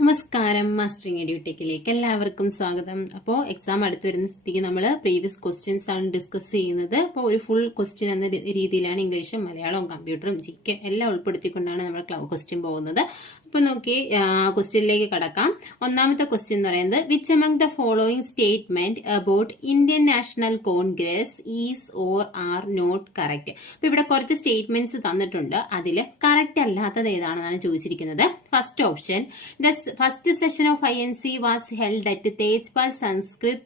നമസ്കാരം, മാസ്റ്ററിംഗ് എഡ്യൂടെക്കിലേക്ക് എല്ലാവർക്കും സ്വാഗതം. അപ്പോൾ എക്സാം അടുത്ത് വരുന്ന സ്ഥിതിക്ക് നമ്മൾ പ്രീവിയസ് ക്വസ്റ്റ്യൻസ് ആണ് ഡിസ്കസ് ചെയ്യുന്നത്. അപ്പോൾ ഒരു ഫുൾ ക്വസ്റ്റ്യൻ എന്ന രീതിയിലാണ് ഇംഗ്ലീഷും മലയാളവും കമ്പ്യൂട്ടറും ജികെ എല്ലാം ഉൾപ്പെടുത്തിക്കൊണ്ടാണ് നമ്മൾ ക്വസ്റ്റ്യൻ പോകുന്നത്. അപ്പോൾ നോക്കി ക്വസ്റ്റ്യനിലേക്ക് കടക്കാം. ഒന്നാമത്തെ ക്വസ്റ്റ്യൻ എന്ന് പറയുന്നത് which among the following statement about Indian National Congress is or are not correct. അപ്പോൾ ഇവിടെ കുറച്ച് സ്റ്റേറ്റ്മെന്റ്സ് തന്നിട്ടുണ്ട്. അതിൽ കറക്റ്റ് അല്ലാത്തത് ഏതാണെന്നാണ് ചോദിച്ചിരിക്കുന്നത്. First option, the first session of INC was held at Tejpal Sanskrit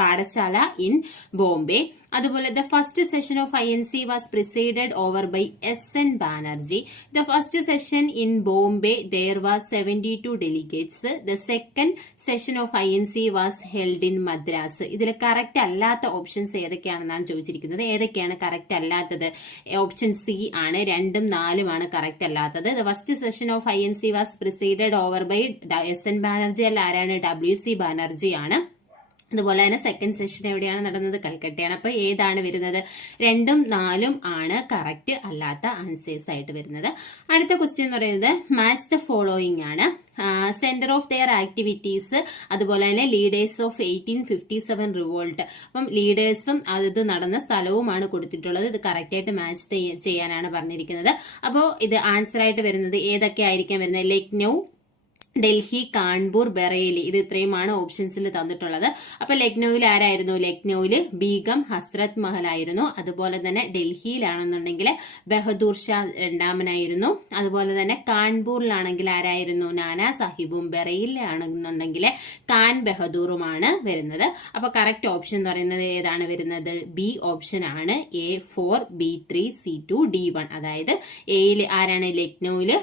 Pathshala in Bombay. അതുപോലെ the first session of INC was presided over by SN Banerjee. The first session in Bombay there was 72 delegates. The second session of INC was held in Madras. ഇതിൽ correct അല്ലാത്ത options ഏതൊക്കെയാണെന്നാണ് ചോദിച്ചിരിക്കുന്നത്. ഏതൊക്കെയാണ് correct അല്ലാത്തത്? Option C ആണ്. 2ഉം 4ഉം ആണ് correct അല്ലാത്തത്. The first session of INC was presided over by SN Banerjee. അല്ല, ആരാണ്? WC ബാനർജി ആണ്. അതുപോലെ തന്നെ സെക്കൻഡ് സെഷൻ എവിടെയാണ് നടന്നത്? കൽക്കട്ടയാണ്. അപ്പൊ ഏതാണ് വരുന്നത്? 2ഉം 4ഉം ആണ് കറക്റ്റ് അല്ലാത്ത ആൻസേഴ്സ് ആയിട്ട് വരുന്നത്. അടുത്ത ക്വസ്റ്റ്യൻ എന്ന് പറയുന്നത് മാച്ച് ദ ഫോളോയിങ് ആണ്. സെന്റർ ഓഫ് ദെയർ ആക്ടിവിറ്റീസ്, അതുപോലെ തന്നെ ലീഡേഴ്സ് ഓഫ് 1857 റിവോൾട്ട്. അപ്പം ലീഡേഴ്സും അത് നടന്ന സ്ഥലവുമാണ് കൊടുത്തിട്ടുള്ളത്. ഇത് കറക്റ്റ് ആയിട്ട് മാച്ച് ചെയ്യാനാണ് പറഞ്ഞിരിക്കുന്നത്. അപ്പോൾ ഇത് ആൻസർ ആയിട്ട് വരുന്നത് ഏതൊക്കെ ആയിരിക്കാം വരുന്നത്? ലക്നൗ, ഡൽഹി, കാൺപൂർ, ബറേലി. ഇത് ഇത്രയുമാണ് ഓപ്ഷൻസിൽ തന്നിട്ടുള്ളത്. അപ്പൊ ലക്നൌവിൽ ആരായിരുന്നു? ലക്നൌവിൽ ബീഗം ഹസ്രത് മഹൽ ആയിരുന്നു. അതുപോലെ തന്നെ ഡൽഹിയിലാണെന്നുണ്ടെങ്കിൽ ബഹദൂർ ഷാ രണ്ടാമനായിരുന്നു. അതുപോലെ തന്നെ കാൺപൂരിലാണെങ്കിൽ ആരായിരുന്നു? നാനാ സാഹിബും. ബറേലിലാണെന്നുണ്ടെങ്കിൽ ഖാൻ ബഹദൂറുമാണ് വരുന്നത്. അപ്പൊ കറക്റ്റ് ഓപ്ഷൻ എന്ന് പറയുന്നത് ഏതാണ് വരുന്നത്? ബി ഓപ്ഷൻ ആണ്. A4, B3, C2, D1. അതായത് എയിൽ ആരാണ്? ലക്നൌവില്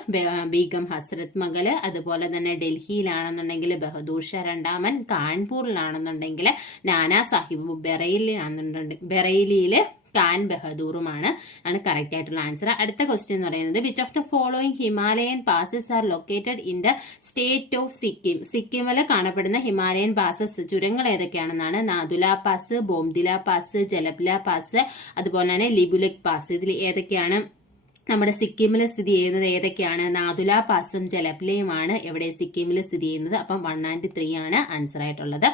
ബീഗം ഹസ്രത് മഹൽ, അതുപോലെ തന്നെ ഡൽഹിയിലാണെന്നുണ്ടെങ്കിൽ ബഹദൂർ ഷാ രണ്ടാമൻ, കാൺപൂരിലാണെന്നുണ്ടെങ്കിൽ നാനാ സാഹിബ്, ബറേലിയില് ഖാൻ ബഹദൂറുമാണ് കറക്റ്റ് ആയിട്ടുള്ള ആൻസർ. അടുത്ത ക്വസ്റ്റ്യൻ എന്ന് പറയുന്നത് which of the following Himalayan passes are located in the state of Sikkim. സിക്കിമിൽ കാണപ്പെടുന്ന ഹിമാലയൻ പാസസ് ചുരങ്ങൾ ഏതൊക്കെയാണെന്നാണ്? Nathula pass, Bomdila pass, Jelepla pass, അതുപോലെ തന്നെ ലിബുലക് പാസ്. ഇതിൽ ഏതൊക്കെയാണ് നമ്മുടെ സിക്കിമിൽ സ്ഥിതി ചെയ്യുന്നത്? ഏതൊക്കെയാണ്? നാഥുല പാസും ജലപ്ലയുമാണ് എവിടെ? സിക്കിമിൽ സ്ഥിതി ചെയ്യുന്നത്. അപ്പം 1 and 3 ആണ് ആൻസർ ആയിട്ടുള്ളത്.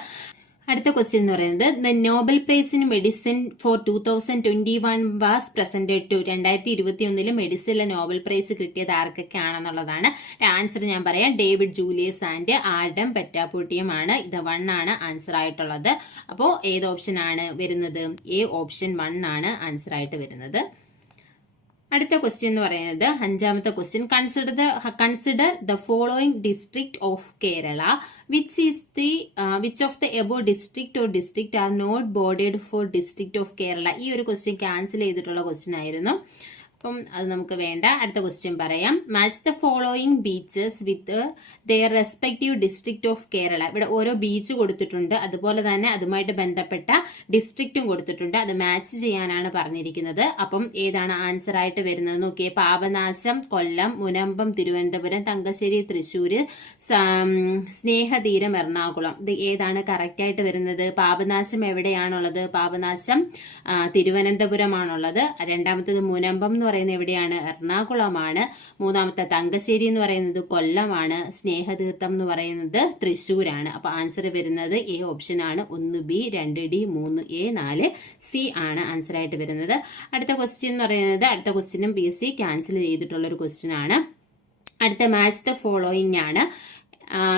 അടുത്ത ക്വസ്റ്റ്യൻ എന്ന് പറയുന്നത് the Nobel prize in medicine for 2021 was presented to. 2021 മെഡിസിനിലെ നോബൽ പ്രൈസ് കിട്ടിയത് ആർക്കൊക്കെയാണെന്നുള്ളതാണ്. ആൻസർ ഞാൻ പറയാം. David Julius and Adam Patapoutian ആണ്. ഇത് 1 ആണ് ആൻസർ ആയിട്ടുള്ളത്. അപ്പോൾ ഏത് ഓപ്ഷൻ ആണ് വരുന്നത്? എ ഓപ്ഷൻ 1 ആണ് ആൻസർ ആയിട്ട് വരുന്നത്. അടുത്ത ക്വസ്റ്റ്യൻ എന്ന് പറയുന്നത് 5ാമത്തെ question, consider the following district of Kerala which of the above district or district are not bordered four district of Kerala. ഈ ഒരു ക്വസ്റ്റ്യൻ ക്യാൻസൽ ചെയ്തിട്ടുള്ള ക്വസ്റ്റ്യൻ ആയിരുന്നു. അപ്പം അത് നമുക്ക് വേണ്ട. അടുത്ത ക്വസ്റ്റ്യൻ പറയാം. Match the following beaches with their respective district of Kerala. ഇവിടെ ഓരോ ബീച്ച് കൊടുത്തിട്ടുണ്ട്, അതുപോലെ തന്നെ അതുമായിട്ട് ബന്ധപ്പെട്ട ഡിസ്ട്രിക്റ്റും കൊടുത്തിട്ടുണ്ട്. അത് മാച്ച് ചെയ്യാനാണ് പറഞ്ഞിരിക്കുന്നത്. അപ്പം ഏതാണ് ആൻസർ ആയിട്ട് വരുന്നത്? നോക്കിയേ. പാപനാശം കൊല്ലം, മുനമ്പം തിരുവനന്തപുരം, തങ്കശ്ശേരി തൃശ്ശൂര്, സ്നേഹതീരം എറണാകുളം. ഇത് ഏതാണ് കറക്റ്റ് ആയിട്ട് വരുന്നത്? പാപനാശം എവിടെയാണുള്ളത്? പാപനാശം തിരുവനന്തപുരമാണുള്ളത്. രണ്ടാമത്തത് മുനമ്പം എന്ന് പറയുന്നത് എവിടെയാണ്? എറണാകുളമാണ്. മൂന്നാമത്തെ തങ്കശ്ശേരി എന്ന് പറയുന്നത് കൊല്ലമാണ്. സ്നേഹതീർത്ഥം എന്ന് പറയുന്നത് തൃശ്ശൂരാണ്. അപ്പൊ ആൻസർ വരുന്നത് എ ഓപ്ഷൻ ആണ്. 1B, 2D, 3A, 4C ആണ് ആൻസർ ആയിട്ട് വരുന്നത്. അടുത്ത ക്വസ്റ്റ്യൻ എന്ന് പറയുന്നത് അടുത്ത ക്വസ്റ്റ്യനും PSC ക്യാൻസൽ ചെയ്തിട്ടുള്ള ഒരു ക്വസ്റ്റ്യൻ ആണ്. അടുത്ത മാച്ച് ദ ഫോളോയിങ് ആണ്.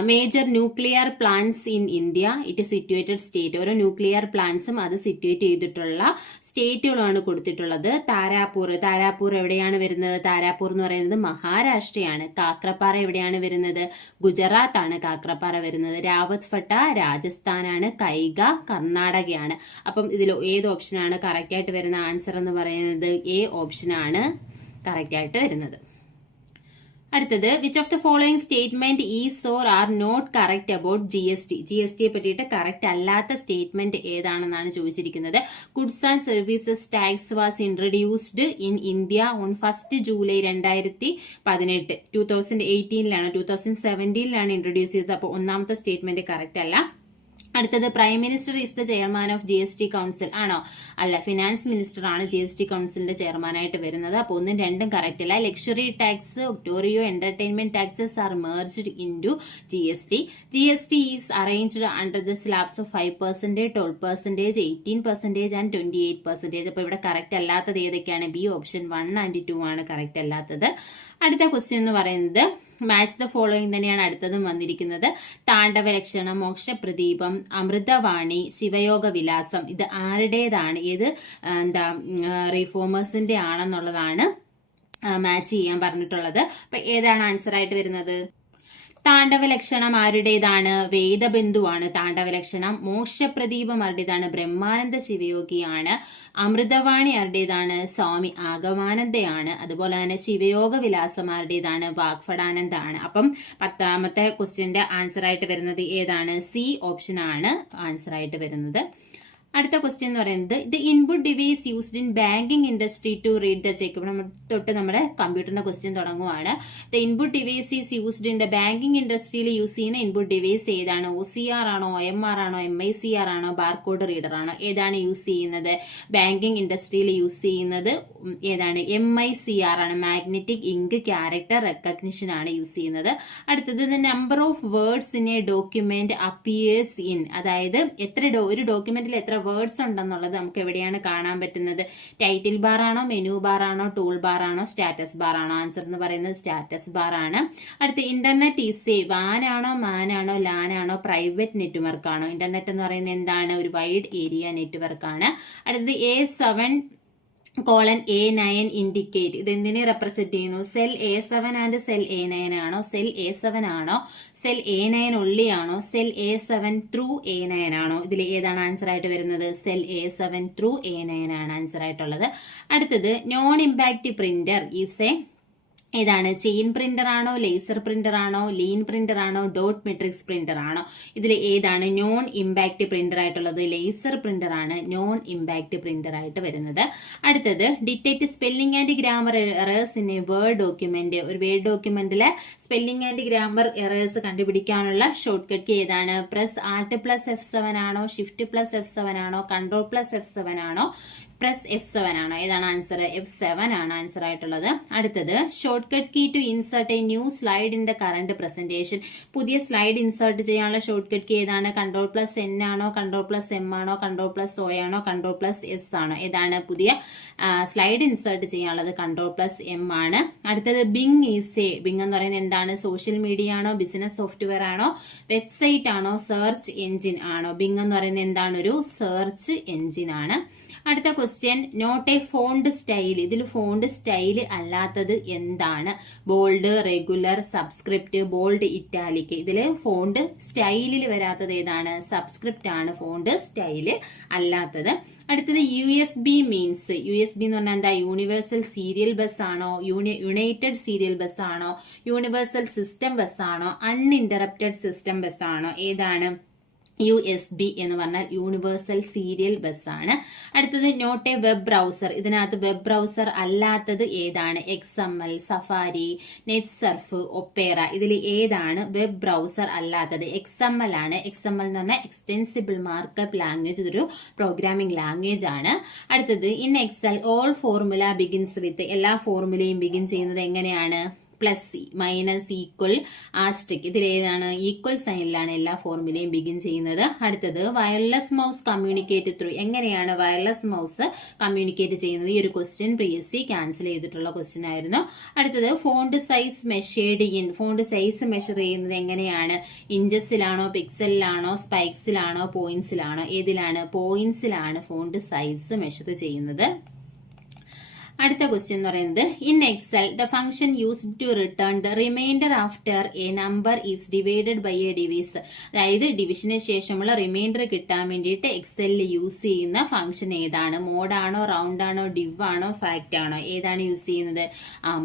Major nuclear plants in India it situated state. ഓരോ ന്യൂക്ലിയർ പ്ലാന്റ്സും അത് സിറ്റുവേറ്റ് ചെയ്തിട്ടുള്ള സ്റ്റേറ്റുകളാണ് കൊടുത്തിട്ടുള്ളത്. താരാപൂർ എവിടെയാണ് വരുന്നത്? താരാപൂർ എന്ന് പറയുന്നത് മഹാരാഷ്ട്രയാണ്. കാക്രപ്പാറ എവിടെയാണ് വരുന്നത്? ഗുജറാത്ത് ആണ് കാക്രപ്പാറ വരുന്നത്. രാവത് ഫട്ട രാജസ്ഥാനാണ്. കൈഗ കർണാടകയാണ്. അപ്പം ഇതിൽ ഏത് ഓപ്ഷനാണ് കറക്റ്റ് ആയിട്ട് വരുന്ന ആൻസർ എന്ന് പറയുന്നത്? എ ഓപ്ഷനാണ് കറക്റ്റ് ആയിട്ട് വരുന്നത്. അടുത്തത് which of the following statement is or are not correct about GST. GSTയെ പറ്റിയിട്ട് കറക്റ്റ് അല്ലാത്ത സ്റ്റേറ്റ്മെന്റ് ഏതാണെന്നാണ് ചോദിച്ചിരിക്കുന്നത്. Goods and services tax was introduced in India on 1 July 2018. 2018ലാണ് 2017ലാണ് ഇൻട്രൊഡ്യൂസ് ചെയ്തത്. അപ്പോൾ ഒന്നാമത്തെ സ്റ്റേറ്റ്മെന്റ് കറക്റ്റ് അല്ല. അടുത്തത് prime minister is the chairman of GST council ആണോ? അല്ല, ഫിനാൻസ് മിനിസ്റ്റർ ആണ് GST കൗൺസിലിന്റെ ചെയർമാനായിട്ട് വരുന്നത്. അപ്പോൾ ഒന്നും രണ്ടും കറക്റ്റ് അല്ല. Luxury tax, octroi entertainment taxes are merged into GST. GST is arranged under the slabs of 5%, 12%, 18% and 28%. അപ്പോൾ ഇവിടെ കറക്റ്റ് അല്ലാത്തത് ഏതൊക്കെയാണ്? ബി ഓപ്ഷൻ 1 and 2 ആണ് കറക്റ്റ് അല്ലാത്തത്. അടുത്ത ക്വസ്റ്റ്യൻ എന്ന് പറയുന്നത് മാച്ച് ദ ഫോളോയിങ് തന്നെയാണ് അടുത്തതും വന്നിരിക്കുന്നത്. താണ്ഡവലക്ഷണം, മോക്ഷപ്രദീപം, അമൃതവാണി, ശിവയോഗ വിലാസം ഇത് ആരുടേതാണ്? ഏത് റീഫോമേഴ്സിന്റെ ആണെന്നുള്ളതാണ് മാച്ച് ചെയ്യാൻ പറഞ്ഞിട്ടുള്ളത്. അപ്പൊ ഏതാണ് ആൻസർ ആയിട്ട് വരുന്നത്? താണ്ഡവലക്ഷണം ആരുടേതാണ്? വേദബന്ധുവാണ് താണ്ഡവലക്ഷണം. മോക്ഷപ്രദീപം ആരുടേതാണ്? ബ്രഹ്മാനന്ദ ശിവയോഗിയാണ്. അമൃതവാണി ആരുടേതാണ്? സ്വാമി ആഗമാനന്ദയാണ്. അതുപോലെ തന്നെ ശിവയോഗ വിലാസം ആരുടേതാണ്? വാഗ്ഭടാനന്ദ ആണ്. അപ്പം 10ാമത്തെ ക്വസ്റ്റ്യന്റെ ആൻസർ ആയിട്ട് വരുന്നത് ഏതാണ്? സി ഓപ്ഷൻ ആണ് ആൻസർ ആയിട്ട് വരുന്നത്. അടുത്ത ക്വസ്റ്റ്യൻ എന്ന് പറയുന്നത് the input device used in banking industry to read the cheque. തൊട്ട് നമ്മുടെ കമ്പ്യൂട്ടറിന്റെ ക്വസ്റ്റ്യൻ തുടങ്ങുവാണ്. The input device is used in the banking ഇൻഡസ്ട്രിയിൽ യൂസ് ചെയ്യുന്ന ഇൻപുട്ട് ഡിവൈസ് ഏതാണ്? OCR ആണോ, OMR ആണോ, MICR ആണോ, ബാർകോഡ് റീഡർ ആണോ? ഏതാണ് യൂസ് ചെയ്യുന്നത്? ബാങ്കിങ് ഇൻഡസ്ട്രിയിൽ യൂസ് ചെയ്യുന്നത് ഏതാണ്? MICR ആണ്. മാഗ്നറ്റിക് ഇങ്ക് ക്യാരക്ടർ റെക്കഗ്നിഷൻ ആണ് യൂസ് ചെയ്യുന്നത്. അടുത്തത് the number of words in A document appears in, അതായത് ഒരു ഡോക്യുമെന്റിൽ എത്ര വേർഡ്സ് ഉണ്ടെന്നുള്ളത് നമുക്ക് എവിടെയാണ് കാണാൻ പറ്റുന്നത്? ടൈറ്റിൽ ബാർ ആണോ, മെനു ബാർ ആണോ, ടൂൾ ബാർ ആണോ, സ്റ്റാറ്റസ് ബാർ ആണോ? ആൻസർ എന്ന് പറയുന്നത് സ്റ്റാറ്റസ് ബാർ ആണ്. അടുത്ത ഇന്റർനെറ്റ് ഈസ് എ വാൻ ആണോ, മാൻ ആണോ, ലാൻ ആണോ, പ്രൈവറ്റ് നെറ്റ്വർക്ക് ആണോ? ഇന്റർനെറ്റ് എന്ന് പറയുന്നത് എന്താണ്? ഒരു വൈഡ് ഏരിയ നെറ്റ്വർക്ക് ആണ്. അടുത്തത് A7:A9 ഇൻഡിക്കേറ്റ് ഇത് എന്തിനെ റെപ്രസെന്റ് ചെയ്യുന്നു? Cell A7 and cell A9 ആണോ? സെൽ A7 ആണോ? സെൽ A9 ഒള്ളി ആണോ? സെൽ A7 ത്രൂ A9 ആണോ? ഇതിൽ ഏതാണ് ആൻസർ ആയിട്ട് വരുന്നത്? സെൽ A7 ത്രൂ A9 ആണ് ആൻസർ ആയിട്ടുള്ളത്. അടുത്തത് non impact printer is a ഏതാണ്? ചെയിൻ പ്രിന്റർ ആണോ, ലേസർ പ്രിന്റർ ആണോ, ലീൻ പ്രിന്റർ ആണോ, ഡോട്ട് മെട്രിക്സ് പ്രിന്റർ ആണോ? ഇതിൽ ഏതാണ് നോൺ ഇമ്പാക്ട് പ്രിന്റർ ആയിട്ടുള്ളത്? ലേസർ പ്രിന്റർ ആണ് നോൺ ഇമ്പാക്ട് പ്രിന്റർ ആയിട്ട് വരുന്നത്. അടുത്തത് detect spelling and grammar errors in a word document. ഒരു വേർഡ് ഡോക്യുമെന്റിലെ സ്പെല്ലിംഗ് ആൻഡ് ഗ്രാമർ എറേഴ്സ് കണ്ടുപിടിക്കാനുള്ള ഷോർട്ട് കട്ട് ഏതാണ്? പ്രസ് Alt+F7 ആണോ, Shift+F7 ആണോ, Ctrl+F7 ആണോ, പ്രസ് F7 ആണോ? ഏതാണ് ആൻസർ? F7 ആണ് ആൻസർ ആയിട്ടുള്ളത്. അടുത്തത് short cut key to insert a new slide in the current presentation. പുതിയ സ്ലൈഡ് ഇൻസേർട്ട് ചെയ്യാനുള്ള ഷോർട്ട് കട്ട് കീ ഏതാണ്? Ctrl+N ആണോ, Ctrl+M ആണോ, Ctrl+O ആണോ, Ctrl+S ആണോ? ഏതാണ് പുതിയ സ്ലൈഡ് ഇൻസേർട്ട് ചെയ്യാനുള്ളത്? Ctrl+M ആണ്. അടുത്തത് ബിങ് എന്ന് പറയുന്നത് എന്താണ്? സോഷ്യൽ മീഡിയ ആണോ, ബിസിനസ് സോഫ്റ്റ്വെയർ ആണോ, വെബ്സൈറ്റ് ആണോ, സെർച്ച് എഞ്ചിൻ ആണോ? ബിങ് എന്ന് പറയുന്നത് എന്താണ്? ഒരു സെർച്ച് എഞ്ചിൻ ആണ്. അടുത്ത question not a font style. ഇതിൽ ഫോണ്ട് സ്റ്റൈൽ അല്ലാത്തത് എന്താണ്? Bold, regular, subscript, bold, italic. ഇതിൽ ഫോണ്ട് സ്റ്റൈലിൽ വരാത്തത് ഏതാണ്? സബ്സ്ക്രിപ്റ്റ് ആണ് ഫോണ്ട് സ്റ്റൈല് അല്ലാത്തത്. അടുത്തത് USB മീൻസ്. USB എന്ന് പറഞ്ഞാൽ എന്താ? യൂണിവേഴ്സൽ സീരിയൽ ബസ് ആണോ, യുണൈറ്റഡ് സീരിയൽ ബസ് ആണോ, യൂണിവേഴ്സൽ സിസ്റ്റം ബസ് ആണോ, അൺഇന്ററപ്റ്റഡ് സിസ്റ്റം ബസ് ആണോ? ഏതാണ്? USB എന്ന് പറഞ്ഞാൽ യൂണിവേഴ്സൽ സീരിയൽ ബസ് ആണ്. അടുത്തത് നോട്ട് എ വെബ് ബ്രൗസർ. ഇതിനകത്ത് വെബ് ബ്രൗസർ അല്ലാത്തത് ഏതാണ്? XML, Safari, net surf, Opera. ഇതിൽ ഏതാണ് വെബ് ബ്രൗസർ അല്ലാത്തത്? XML ആണ്. XML എന്ന് പറഞ്ഞാൽ എക്സ്റ്റെൻസിബിൾ മാർക്കപ്പ് ലാംഗ്വേജ്, ഇതൊരു പ്രോഗ്രാമിംഗ് ലാംഗ്വേജ് ആണ്. അടുത്തത് in Excel all formula begins with. എല്ലാ ഫോർമുലയും ബിഗിൻ ചെയ്യുന്നത് എങ്ങനെയാണ്? Plus, minus, equal, asterisk. ഇതിലേതാണ്? ഈക്വൽ സൈനിലാണ് എല്ലാ ഫോർമുലയും ബിഗിൻ ചെയ്യുന്നത്. അടുത്തത് വയർലെസ് മൗസ് കമ്മ്യൂണിക്കേറ്റ് ത്രൂ. എങ്ങനെയാണ് വയർലെസ് മൗസ് കമ്മ്യൂണിക്കേറ്റ് ചെയ്യുന്നത്? ഈ ഒരു ക്വസ്റ്റ്യൻ PSC ക്യാൻസൽ ചെയ്തിട്ടുള്ള ക്വസ്റ്റ്യൻ ആയിരുന്നു. അടുത്തത് font size measured in. Font size measure ചെയ്യുന്നത് എങ്ങനെയാണ്? ഇഞ്ചസിലാണോ, പിക്സലിലാണോ, സ്പൈക്സിലാണോ, പോയിന്റ്സിലാണോ? ഏതിലാണ്? പോയിന്റ്സിലാണ് ഫോണ്ട് സൈസ് മെഷർ ചെയ്യുന്നത്. അടുത്ത ക്വസ്റ്റ്യൻ എന്ന് പറയുന്നത് in Excel the function used to return the remainder after a number is divided by a divisor. അതായത് ഡിവിഷന് ശേഷമുള്ള റിമൈൻഡർ കിട്ടാൻ വേണ്ടിയിട്ട് എക്സലിൽ യൂസ് ചെയ്യുന്ന ഫംഗ്ഷൻ ഏതാണ്? മോഡാണോ, റൗണ്ട് ആണോ, ഡിവ് ആണോ, ഫാക്റ്റ് ആണോ? ഏതാണ് യൂസ് ചെയ്യുന്നത്?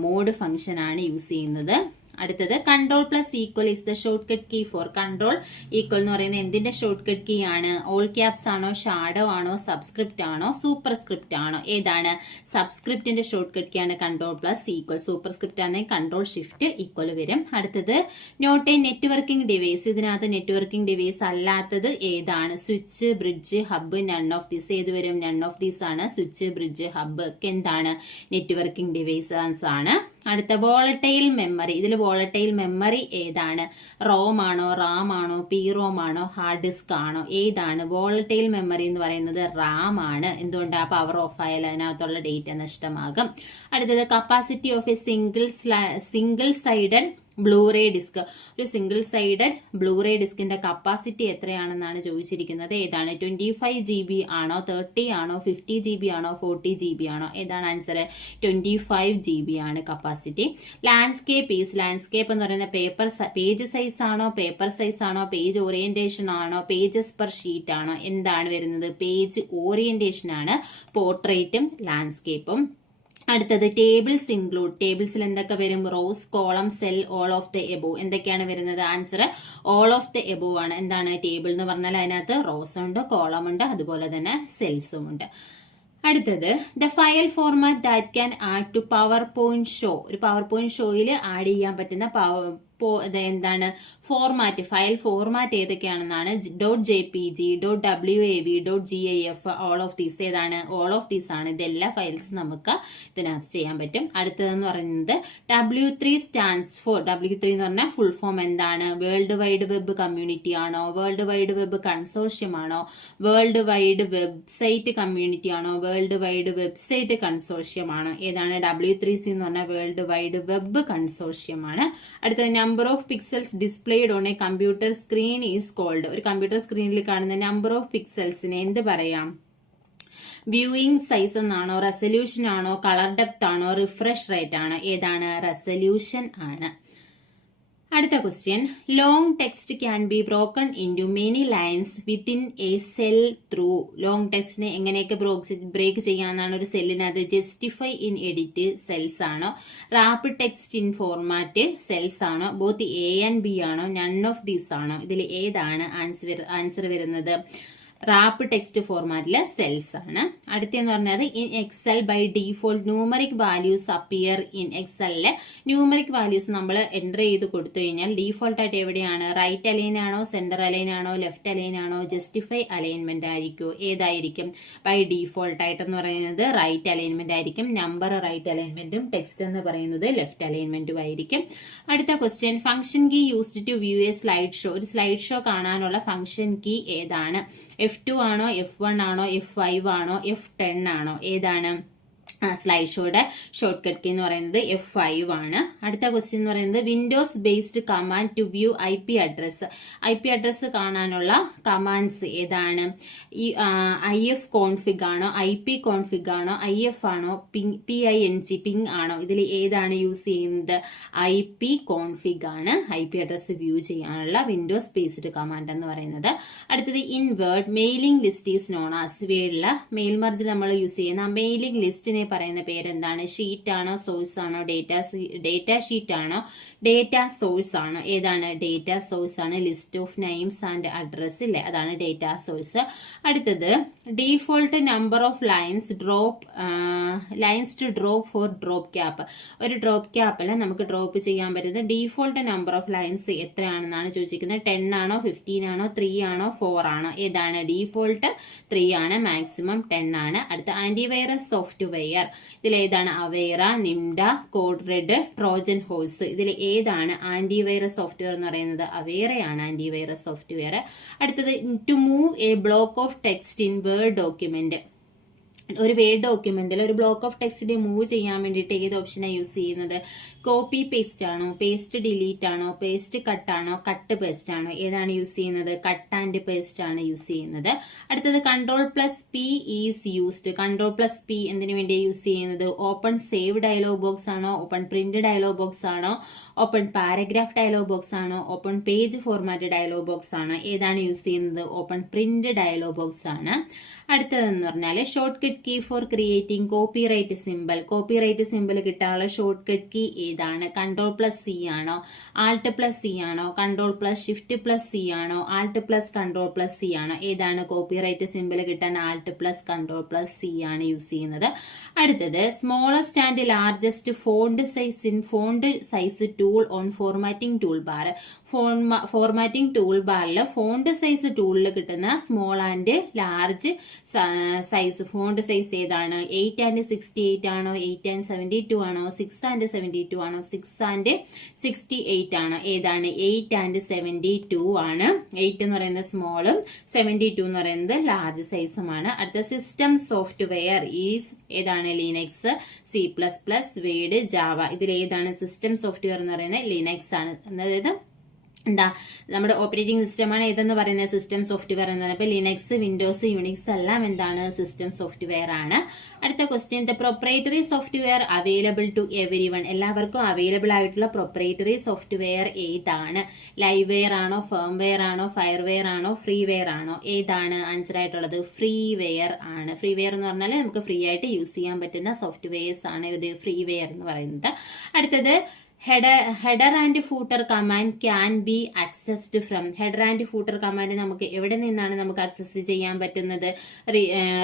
മോഡ് ഫംഗ്ഷൻ ആണ് യൂസ് ചെയ്യുന്നത്. അടുത്തത് control plus equal is the short cut key for. Control equal എന്ന് പറയുന്നത് എന്തിന്റെ ഷോർട്ട് കട്ട് കീ ആണ്? ഓൾ ക്യാപ്സ് ആണോ, ഷാഡോ ആണോ, സബ്സ്ക്രിപ്റ്റ് ആണോ, സൂപ്പർ സ്ക്രിപ്റ്റ് ആണോ? ഏതാണ്? സബ്സ്ക്രിപ്റ്റിന്റെ ഷോർട്ട് കട്ട് കീ ആണ് control plus equal. Super script ആണെങ്കിൽ കൺട്രോൾ ഷിഫ്റ്റ് ഈക്വൽ വരും. അടുത്തത് നോട്ട് എ നെറ്റ്വർക്കിംഗ് ഡിവൈസ്. ഇതിനകത്ത് നെറ്റ്വർക്കിംഗ് ഡിവൈസ് അല്ലാത്തത് ഏതാണ്? Switch, bridge, hub, none of these. ഏത് വരും? നൺ ഓഫ് ദീസ് ആണ്. സ്വിച്ച്, ബ്രിഡ്ജ്, ഹബ്ബ് ഒക്കെ എന്താണ്? നെറ്റ്വർക്കിംഗ് ഡിവൈസസ് ആണ്. അടുത്ത വോളറ്റൈൽ മെമ്മറി. ഇതിൽ വോളറ്റൈൽ മെമ്മറി ഏതാണ്? റോം ആണോ, റാം ആണോ, പി റോം ആണോ, ഹാർഡ് ഡിസ്ക് ആണോ? ഏതാണ്? വോളറ്റൈൽ മെമ്മറി എന്ന് പറയുന്നത് റാം ആണ്. എന്തുകൊണ്ട്? ആ പവർ ഓഫ് ആയാൽ അതിനകത്തുള്ള ഡേറ്റ നഷ്ടമാകും. അടുത്തത് capacity of a single sided Blu-ray disc. ഒരു സിംഗിൾ സൈഡഡ് ബ്ലൂറേ ഡിസ്കിന്റെ കപ്പാസിറ്റി എത്രയാണെന്നാണ് ചോദിച്ചിരിക്കുന്നത്. ഏതാണ്? 25 GB ആണോ, 30 ആണോ, 50 GB ആണോ, 40 GB ആണോ? ഏതാണ് ആൻസർ? 25 GB ആണ് കപ്പാസിറ്റി. Landscape is. ലാൻഡ്സ്കേപ്പ് എന്ന് പറയുന്ന പേജ് സൈസ് ആണോ, പേപ്പർ സൈസ് ആണോ, പേജ് ഓറിയന്റേഷൻ ആണോ, പേജസ് പെർ ഷീറ്റ് ആണോ? എന്താണ് വരുന്നത്? പേജ് ഓറിയന്റേഷൻ ആണ് പോർട്രേറ്റും ലാൻഡ്സ്കേപ്പും. അടുത്തത് ടേബിൾസ് ഇൻക്ലൂഡ്. ടേബിൾസിൽ എന്തൊക്കെ വരും? Rose, column, cell, all of the above. എന്തൊക്കെയാണ് വരുന്നത്? Answer all of the above ആണ്. എന്താണ് ടേബിൾ എന്ന് പറഞ്ഞാൽ? അതിനകത്ത് റോസ് ഉണ്ട്, കോളം ഉണ്ട്, അതുപോലെ തന്നെ സെൽസും ഉണ്ട്. അടുത്തത് the file format that can add to PowerPoint show. ഒരു പവർ പോയിന്റ് ഷോയിൽ ആഡ് ചെയ്യാൻ പറ്റുന്ന എന്താണ് ഫോർമാറ്റ്? ഫയൽ ഫോർമാറ്റ് ഏതൊക്കെയാണെന്നാണ്? .jpg, .wav, .gif, all of these. ഏതാണ്? ഓൾ ഓഫ് ദീസ് ആണ്. ഇതെല്ലാ ഫയൽസ് നമുക്ക് ഇതിനകത്ത് ചെയ്യാൻ പറ്റും. അടുത്തതെന്ന് പറയുന്നത് W3 സ്റ്റാൻഡ്സ് ഫോർ. W3 എന്ന് പറഞ്ഞാൽ ഫുൾ ഫോം എന്താണ്? വേൾഡ് വൈഡ് വെബ് കമ്മ്യൂണിറ്റി ആണോ, വേൾഡ് വൈഡ് വെബ് കൺസോർഷ്യം ആണോ, വേൾഡ് വൈഡ് വെബ്സൈറ്റ് കമ്മ്യൂണിറ്റി ആണോ, വേൾഡ് വൈഡ് വെബ്സൈറ്റ് കൺസോർഷ്യം ആണോ? ഏതാണ്? W3C എന്ന് പറഞ്ഞാൽ വേൾഡ് വൈഡ് വെബ് കൺസോർഷ്യം ആണ്. അടുത്തത് number of pixels displayed on a computer screen is called. ഒരു കമ്പ്യൂട്ടർ സ്ക്രീനിൽ കാണുന്ന നമ്പർ ഓഫ് പിക്സൽസിനെ എന്ത് പറയാം? വ്യൂയിങ് സൈസ് എന്നാണോ, റെസൊല്യൂഷൻ ആണോ, കളർ ഡെപ്ത് ആണോ, റിഫ്രഷ് റേറ്റ് ആണോ? ഏതാണ്? റെസൊല്യൂഷൻ ആണ്. അടുത്ത question. Long text can be broken into many lines within a cell through. ലോങ് ടെക്സ്റ്റിനെ എങ്ങനെയൊക്കെ ബ്രേക്ക് ചെയ്യാന്നാണ്? ഒരു സെല്ലിനകത്ത് ജസ്റ്റിഫൈ ഇൻ എഡിറ്റ് സെൽസ് ആണോ, rapid text in format cells ആണോ, ബോത്ത് എ ആൻഡ് ബി ആണോ, നൺ ഓഫ് ദീസ് ആണോ? ഇതിൽ ഏതാണ് ആൻസർ വരുന്നത്? റാപ്പ് ടെക്സ്റ്റ് ഫോർമാറ്റിലെ സെൽസ് ആണ്. അടുത്തെന്ന് പറഞ്ഞത് in Excel by default numeric values appear in. എക്സലിലെ ന്യൂമറിക് വാല്യൂസ് നമ്മൾ എൻ്റർ ചെയ്ത് കൊടുത്തു കഴിഞ്ഞാൽ ഡീഫോൾട്ട് ആയിട്ട് എവിടെയാണ്? റൈറ്റ് അലൈൻ ആണോ, സെന്റർ അലൈൻ ആണോ, ലെഫ്റ്റ് അലൈൻ ആണോ, ജസ്റ്റിഫൈ അലൈൻമെന്റ് ആയിരിക്കും? ഏതായിരിക്കും? ബൈ ഡീഫോൾട്ട് ആയിട്ടെന്ന് പറയുന്നത് റൈറ്റ് അലൈൻമെന്റ് ആയിരിക്കും. നമ്പർ റൈറ്റ് അലൈൻമെന്റും ടെക്സ്റ്റ് എന്ന് പറയുന്നത് ലെഫ്റ്റ് അലൈൻമെന്റും ആയിരിക്കും. അടുത്ത question. Function key used to view a slide show. ഒരു സ്ലൈഡ് ഷോ കാണാനുള്ള ഫംഗ്ഷൻ കീ ഏതാണ്? F2 ആണോ, F1 ആണോ, F5 ആണോ, F10 ആണോ? ഏതാണ്? സ്ലൈഡ് ഷോയുടെ ഷോർട്ട് കട്ട് കീ എന്ന് പറയുന്നത് F5 ആണ്. അടുത്ത ക്വസ്റ്റ്യൻ എന്ന് പറയുന്നത് Windows based command to view IP address. IP address കാണാനുള്ള കമാൻഡ്സ് ഏതാണ്? ഈ IF കോൺഫിഗ് ആണോ, IP കോൺഫിഗ് ആണോ, IF ആണോ, PING പിങ് ആണോ? ഇതിൽ ഏതാണ് യൂസ് ചെയ്യുന്നത്? IP കോൺഫിഗ് ആണ് IP അഡ്രസ് വ്യൂ ചെയ്യാനുള്ള വിൻഡോസ് ബേസ്ഡ് കമാൻഡ് എന്ന് പറയുന്നത്. അടുത്തത് in word mailing list is known as. വേർഡിലെ mail മർജിൽ നമ്മൾ യൂസ് ചെയ്യുന്ന മെയിലിംഗ് ലിസ്റ്റിനെ പറയുന്ന പേരെന്താണ്? ഷീറ്റ് ആണോ, സോഴ്സ് ആണോ, ഡേറ്റ ഷീറ്റ് ആണോ, ഡേറ്റ സോഴ്സ് ആണോ? ഏതാണ്? ഡേറ്റ സോഴ്സ് ആണ്. List of names and address ഇല്ലേ, അതാണ് ഡേറ്റ സോഴ്സ്. അടുത്തത് default number of lines to drop for drop cap. ഒരു ഡ്രോപ്പ് ക്യാപ്പിൽ നമുക്ക് ഡ്രോപ്പ് ചെയ്യാൻ പറ്റുന്ന ഡീഫോൾട്ട് നമ്പർ ഓഫ് ലൈൻസ് എത്രയാണെന്നാണ് ചോദിച്ചിരിക്കുന്നത്. 10 ആണോ, 15 ആണോ, 3 ആണോ, 4 ആണോ? ഏതാണ്? ഡീഫോൾട്ട് 3 ആണ്, മാക്സിമം 10 ആണ്. അടുത്ത ആന്റിവൈറസ് സോഫ്റ്റ്വെയർ. ഇതിൽ ഏതാണ്? Avira, Nimda, code red, Trojan horse. ഇതിൽ ഏതാണ് ആന്റിവൈറസ് സോഫ്റ്റ്വെയർ എന്ന് പറയുന്നത്? അവെയറയാണ് ആന്റിവൈറസ് സോഫ്റ്റ്വെയർ. അടുത്തത് to move a block of text in Word document. ഒരു വേർഡ് ഡോക്യുമെന്റിൽ ഒരു ബ്ലോക്ക് ഓഫ് ടെക്സ്റ്റ് മൂവ് ചെയ്യാൻ വേണ്ടിയിട്ട് ഏത് ഓപ്ഷനാണ് യൂസ് ചെയ്യുന്നത്? കോപ്പി പേസ്റ്റ് ആണോ, പേസ്റ്റ് ഡിലീറ്റ് ആണോ, പേസ്റ്റ് കട്ട് ആണോ, കട്ട് പേസ്റ്റ് ആണോ? ഏതാണ് യൂസ് ചെയ്യുന്നത്? കട്ട് ആൻഡ് പേസ്റ്റ് ആണ് യൂസ് ചെയ്യുന്നത്. അടുത്തത് Ctrl+P ഈസ് യൂസ്ഡ്. Ctrl+P എന്തിനു വേണ്ടി യൂസ് ചെയ്യുന്നത്? ഓപ്പൺ സേവ് ഡയലോഗ് ബോക്സ് ആണോ, ഓപ്പൺ പ്രിന്റ് ഡയലോഗ് ബോക്സ് ആണോ, ഓപ്പൺ പാരഗ്രാഫ് ഡയലോഗ് ബോക്സ് ആണോ, open page format dialogue box ആണോ? ഏതാണ് യൂസ് ചെയ്യുന്നത്? ഓപ്പൺ പ്രിന്റ് ഡയലോഗ് ബോക്സ് ആണ്. അടുത്തതെന്ന് പറഞ്ഞാൽ short cut cut key for creating copyright symbol. Copyright symbol കിട്ടാനുള്ള ഷോർട്ട് കട്ട് കീ ഏതാണ്? Ctrl+C ആണോ, Alt+C ആണോ, Ctrl+Shift+C ആണോ, Alt+Ctrl+C ആണോ? ഏതാണ് കോപ്പിറൈറ്റ് സിമ്പിൾ കിട്ടാൻ Alt+Ctrl+C ആണ് യൂസ് ചെയ്യുന്നത്. അടുത്തത് smallest and largest font size in font size tool on formatting tool bar. Formatting tool ബാറിൽ ഫോണ്ട് സൈസ് ടൂളിൽ കിട്ടുന്ന small and large size font size ഏതാണ്? 8 and 68 ആണോ, 8 and 72 ആണോ, 6 and 72 ആണോ, 6 and 68 ആണോ? ഏതാണ്? 8 and 72 ആണ്. 8 എന്ന് പറയുന്നത് സ്മോളും 72 എന്ന് പറയുന്നത് ലാർജ് സൈസുമാണ്. അടുത്ത സിസ്റ്റം സോഫ്റ്റ്വെയർ ഈസ് ഏതാണ്? Linux, C++, word, Java. ഇതിൽ ഏതാണ് സിസ്റ്റം സോഫ്റ്റ്വെയർ എന്ന് പറയുന്നത്? ലിനക്സ് ആണ്. അതായത് എന്താ നമ്മുടെ ഓപ്പറേറ്റിംഗ് സിസ്റ്റമാണ് ഏതെന്ന് പറയുന്നത് സിസ്റ്റം സോഫ്റ്റ്വെയർ എന്ന് പറയുന്നത്. അപ്പോൾ ലിനക്സ്, വിൻഡോസ്, യുണിക്സ് എല്ലാം എന്താണ്? സിസ്റ്റം സോഫ്റ്റ്വെയർ ആണ്. അടുത്ത question, the proprietary software available to every one. എല്ലാവർക്കും അവൈലബിൾ ആയിട്ടുള്ള പ്രൊപ്രൈറ്ററി സോഫ്റ്റ്വെയർ ഏതാണ്? ലൈവ് വെയർ ആണോ, ഫേം വെയർ ആണോ, ഫയർ വെയർ ആണോ, ഫ്രീ വെയർ ആണോ? ഏതാണ് ആൻസർ ആയിട്ടുള്ളത്? ഫ്രീ വെയർ ആണ്. ഫ്രീ വെയർ എന്ന് പറഞ്ഞാൽ നമുക്ക് ഫ്രീ ആയിട്ട് യൂസ് ചെയ്യാൻ പറ്റുന്ന സോഫ്റ്റ്വെയർസ് ആണ് ഇത് ഫ്രീ വെയർ എന്ന് പറയുന്നത്. അടുത്തത് header and footer command can be accessed from. Header and footer command നമുക്ക് എവിടെ നിന്നാണ് നമുക്ക് ആക്സസ് ചെയ്യാൻ പറ്റുന്നത്?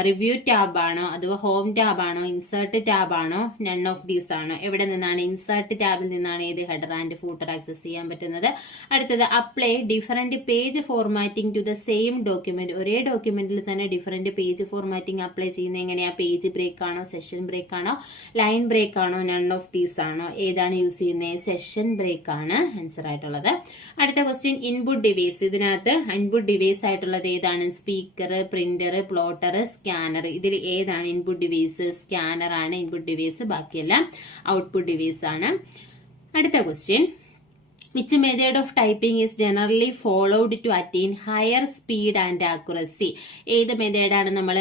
റിവ്യൂ ടാബ് ആണോ, അഥവാ ഹോം ടാബ് ആണോ, ഇൻസേർട്ട് ടാബ് ആണോ, നൺ ഓഫ് ദീസ് ആണോ? എവിടെ നിന്നാണ്? ഇൻസേർട്ട് ടാബിൽ നിന്നാണ് ഏത് ഹെഡർ ആൻഡ് ഫൂട്ടർ ആക്സസ് ചെയ്യാൻ പറ്റുന്നത്. അടുത്തത് apply different page formatting to the same document. ഒരേ ഡോക്യുമെന്റിൽ തന്നെ ഡിഫറെന്റ് പേജ് ഫോർമാറ്റിംഗ് അപ്ലൈ ചെയ്യുന്നത് എങ്ങനെയാ? പേജ് ബ്രേക്ക് ആണോ, സെഷൻ ബ്രേക്ക് ആണോ, ലൈൻ ബ്രേക്ക് ആണോ, നൺ ഓഫ് ദീസ് ആണോ? ഏതാണ് യൂസ് ചെയ്യുന്നത്? സെഷൻ ബ്രേക്ക് ആണ് ആൻസർ ആയിട്ടുള്ളത്. അടുത്ത ക്വസ്റ്റ്യൻ, ഇൻപുട്ട് ഡിവൈസ്. ഇതിനകത്ത് ഇൻപുട്ട് ഡിവൈസ് ആയിട്ടുള്ളത് ഏതാണ്? Speaker, printer, plotter, scanner. ഇതിൽ ഏതാണ് ഇൻപുട്ട് ഡിവൈസ്? സ്കാനർ ആണ് ഇൻപുട്ട് ഡിവൈസ്, ബാക്കിയെല്ലാം ഔട്ട്പുട്ട് ഡിവൈസ് ആണ്. അടുത്ത question, which method of typing is generally followed to attain higher speed and accuracy? ഏത് മെത്തേഡാണ് നമ്മൾ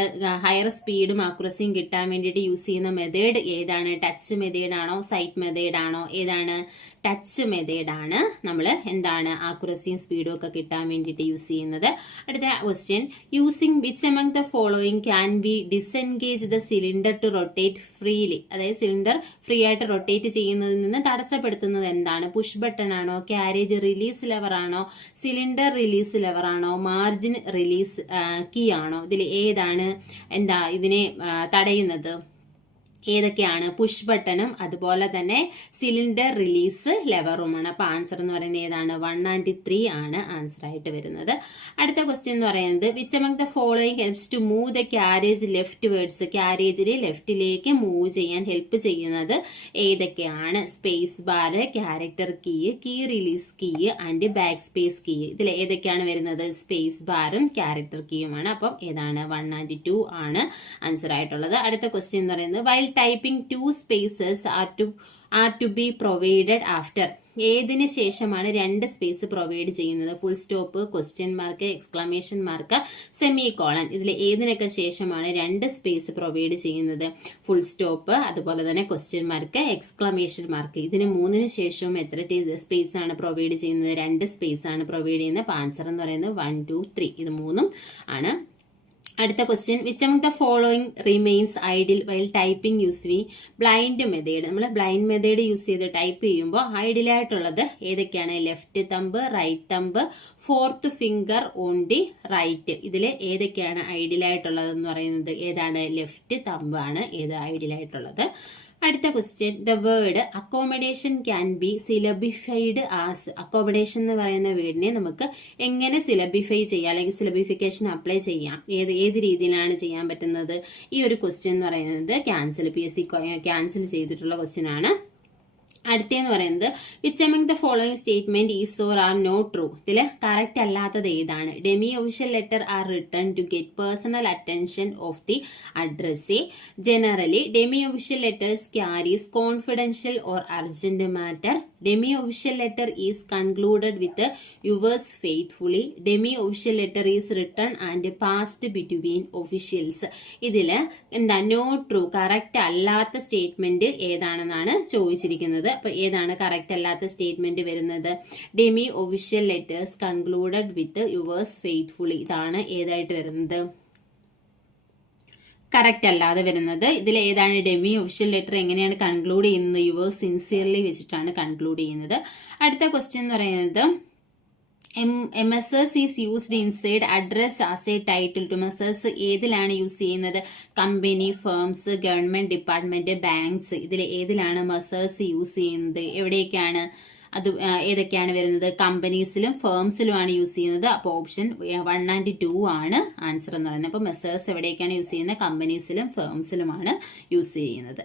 ഹയർ സ്പീഡും ആക്യുറസിയും കിട്ടാൻ വേണ്ടിയിട്ട് യൂസ് ചെയ്യുന്ന മെത്തേഡ് ഏതാണ്? ടച്ച് മെത്തേഡ് ആണോ, സൈറ്റ് മെത്തേഡ് ആണോ? ഏതാണ്? ടച്ച് മെത്തേഡ് ആണ് നമ്മൾ എന്താണ് ആക്യുറസിയും സ്പീഡും ഒക്കെ കിട്ടാൻ വേണ്ടിയിട്ട് യൂസ് ചെയ്യുന്നത്. അടുത്ത question, using which among the following can be disengage the cylinder to rotate freely. അതായത് സിലിണ്ടർ ഫ്രീ ആയിട്ട് റൊട്ടേറ്റ് ചെയ്യുന്നതിൽ നിന്ന് തടസ്സപ്പെടുത്തുന്നത് എന്താണ്? പുഷ് ബട്ടൺ ആണോ, ക്യാരേജ് റിലീസ് ലെവർ ആണോ, സിലിണ്ടർ റിലീസ് ലെവർ ആണോ, മാർജിൻ റിലീസ് കീ ആണോ? ഇതിൽ ഏതാണ് ഇതിനെ തടയുന്നത്? ഏതൊക്കെയാണ്? പുഷ് ബട്ടണും അതുപോലെ തന്നെ സിലിണ്ടർ റിലീസ് ലെവറുമാണ്. അപ്പോൾ ആൻസർ എന്ന് പറയുന്നത് ഏതാണ്? 1 and 3 ആണ് ആൻസർ ആയിട്ട് വരുന്നത്. അടുത്ത ക്വസ്റ്റ്യൻ എന്ന് പറയുന്നത്, which among the following helps to move the carriage left words. ക്യാരേജിനെ ലെഫ്റ്റിലേക്ക് മൂവ് ചെയ്യാൻ ഹെൽപ്പ് ചെയ്യുന്നത് ഏതൊക്കെയാണ്? Space bar, character key, key release key and backspace key. ഇതിൽ ഏതൊക്കെയാണ് വരുന്നത്? സ്പേസ് ബാറും ക്യാരക്ടർ കീയുമാണ്. അപ്പം ഏതാണ്? 1 and 2 ആണ് ആൻസർ ആയിട്ടുള്ളത്. അടുത്ത ക്വസ്റ്റ്യൻ എന്ന് പറയുന്നത്, while typing 2 spaces are to be provided after. ഏതിന് ശേഷമാണ് 2 സ്പേസ് പ്രൊവൈഡ് ചെയ്യുന്നത്? Full stop, question mark, exclamation mark, semi colon. ഇതിൽ ഏതിനൊക്കെ ശേഷമാണ് 2 സ്പേസ് പ്രൊവൈഡ് ചെയ്യുന്നത്? ഫുൾ സ്റ്റോപ്പ്, അതുപോലെ തന്നെ ക്വസ്റ്റ്യൻ മാർക്ക്, എക്സ്ക്ലമേഷൻ മാർക്ക്. ഇതിന് 3 ശേഷവും എത്ര സ്പേസ് ആണ് പ്രൊവൈഡ് ചെയ്യുന്നത്? 2 സ്പേസ് ആണ് പ്രൊവൈഡ് ചെയ്യുന്നത്. അപ്പോൾ ആൻസർ എന്ന് പറയുന്നത് 1, 2, 3 ഇത് 3 ആണ്. അടുത്ത question, which among the following remains idle while typing using blind method. നമ്മൾ ബ്ലൈൻഡ് മെത്തേഡ് യൂസ് ചെയ്ത് ടൈപ്പ് ചെയ്യുമ്പോൾ ഐഡിയലായിട്ടുള്ളത് ഏതൊക്കെയാണ്? Left thumb, right thumb, fourth finger on the right. ഇതിൽ ഏതൊക്കെയാണ് ഐഡിയലായിട്ടുള്ളതെന്ന് പറയുന്നത്? ഏതാണ്? ലെഫ്റ്റ് തമ്പ് ആണ് ഏത് ഐഡിയലായിട്ടുള്ളത്. അടുത്ത question, the word accommodation can be syllabified as. Accommodation എന്ന് പറയുന്ന വേർഡിനെ നമുക്ക് എങ്ങനെ സിലബിഫൈ ചെയ്യാം, അല്ലെങ്കിൽ സിലബിഫിക്കേഷൻ അപ്ലൈ ചെയ്യാം? ഏത് രീതിയിലാണ് ചെയ്യാൻ പറ്റുന്നത്? ഈ ഒരു ക്വസ്റ്റ്യൻ എന്ന് പറയുന്നത് PSC ക്യാൻസൽ ചെയ്തിട്ടുള്ള ക്വസ്റ്റ്യൻ ആണ്. അടുത്തെന്ന് പറയുന്നത്, which among the following statement is or are not true. ഇതിൽ കറക്റ്റ് അല്ലാത്തത് ഏതാണ്? Demi official letter are return to get personal attention of the addressee. Generally demi official letters carries confidential or urgent matter. Demi official letter is concluded with yours faithfully. Demi official letter is return and passed between officials. ഇതിൽ not true, correct അല്ലാത്ത statement ഏതാണെന്നാണ് ചോദിച്ചിരിക്കുന്നത്. അപ്പോൾ ഏതാണ് correct അല്ലാത്ത statement വരുന്നത്? Demi official letters concluded with yours faithfully. ഇതാണ് ഏതായിട്ട് വരുന്നത്? കറക്റ്റ് അല്ലാതെ വരുന്നത്. ഇതിൽ ഏതാണ് ഡെമി ഒഫീഷ്യൽ ലെറ്റർ എങ്ങനെയാണ് കൺക്ലൂഡ് ചെയ്യുന്നത്? യുവേഴ്സ് സിൻസിയർലി വെച്ചിട്ടാണ് കൺക്ലൂഡ് ചെയ്യുന്നത്. അടുത്ത ക്വസ്റ്റ്യൻ എന്ന് പറയുന്നത് Messrs is used inside address as a title to. Messrs ഏതിലാണ് യൂസ് ചെയ്യുന്നത്? Company, firms, government department, banks. ഇതിൽ ഏതിലാണ് മെസ്സേഴ്സ് യൂസ് ചെയ്യുന്നത്? എവിടേക്കാണ് അത് ഏതൊക്കെയാണ് വരുന്നത്? കമ്പനീസിലും ഫേംസിലുമാണ് യൂസ് ചെയ്യുന്നത്. അപ്പോൾ ഓപ്ഷൻ 1 and 2 ആണ് ആൻസർ എന്ന് പറയുന്നത്. അപ്പോൾ മെസ്സേഴ്സ് എവിടേക്കാണ് യൂസ് ചെയ്യുന്നത്? കമ്പനീസിലും ഫേംസിലുമാണ് യൂസ് ചെയ്യുന്നത്.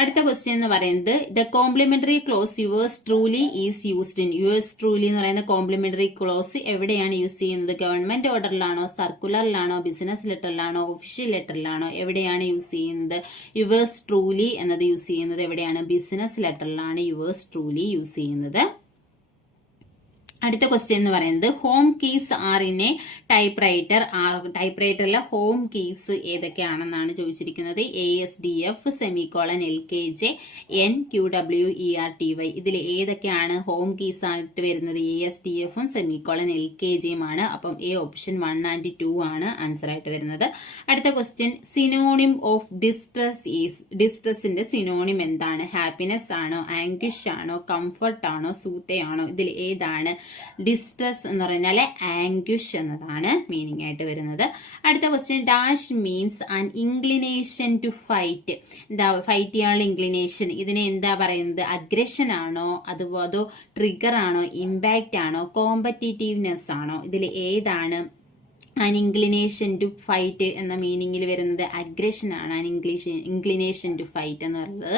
അടുത്ത ക്വസ്റ്റ്യൻ എന്ന് പറയുന്നത് the complimentary close yours truly is used in. Yours truly എന്ന് പറയുന്ന കോംപ്ലിമെന്ററി ക്ലോസ് എവിടെയാണ് യൂസ് ചെയ്യുന്നത്? ഗവൺമെന്റ് ഓർഡറിലാണോ, സർക്കുലറിലാണോ, ബിസിനസ് ലെറ്ററിലാണോ, ഒഫീഷ്യൽ ലെറ്ററിലാണോ? എവിടെയാണ് യൂസ് ചെയ്യുന്നത്? യുവേഴ്സ് ട്രൂലി എന്നത് യൂസ് ചെയ്യുന്നത് എവിടെയാണ്? ബിസിനസ് ലെറ്ററിലാണ് യുവേഴ്സ് ട്രൂലി യൂസ് ചെയ്യുന്നത്. അടുത്ത ക്വസ്റ്റ്യൻ എന്ന് പറയുന്നത് home keys are in a typewriter. Type home keys ഏതൊക്കെയാണെന്നാണ് ചോദിച്ചിരിക്കുന്നത്. ASDF, LKJ, NQWERTY. ഇതിൽ ഏതൊക്കെയാണ് ഹോം കീസ് ആയിട്ട് വരുന്നത്? ASDFും LKJയുമാണ്. അപ്പം ഓപ്ഷൻ 1 and 2 ആണ് ആൻസർ ആയിട്ട് വരുന്നത്. അടുത്ത question synonym of distress is. ഡിസ്ട്രസിന്റെ സിനോണിം എന്താണ്? ഹാപ്പിനെസ് ആണോ, ആംഗ്വിഷ് ആണോ, കംഫർട്ട് ആണോ, സൂത്തയാണോ? ഇതിൽ ഏതാണ്? ഡിസ്ട്രസ് എന്ന് പറഞ്ഞാൽ ആംഗ്വിഷ് എന്നതാണ് മീനിങ് ആയിട്ട് വരുന്നത്. അടുത്ത question dash means an inclination to fight. എന്താ ഫൈറ്റ് ചെയ്യാനുള്ള ഇൻക്ലിനേഷൻ? ഇതിനെ എന്താ പറയുന്നത്? അഗ്രഷൻ ആണോ, അതോ ട്രിഗർ ആണോ, ഇമ്പാക്റ്റ് ആണോ, കോമ്പറ്റീറ്റീവ്നെസ് ആണോ? ഇതിൽ ഏതാണ് ആൻ ഇൻക്ലിനേഷൻ ടു ഫൈറ്റ് എന്ന മീനിങ്ങിൽ വരുന്നത്? അഗ്രഷൻ ആണ് ആൻ ഇൻക്ലിനേഷൻ ടു ഫൈറ്റ് എന്ന് പറയുന്നത്.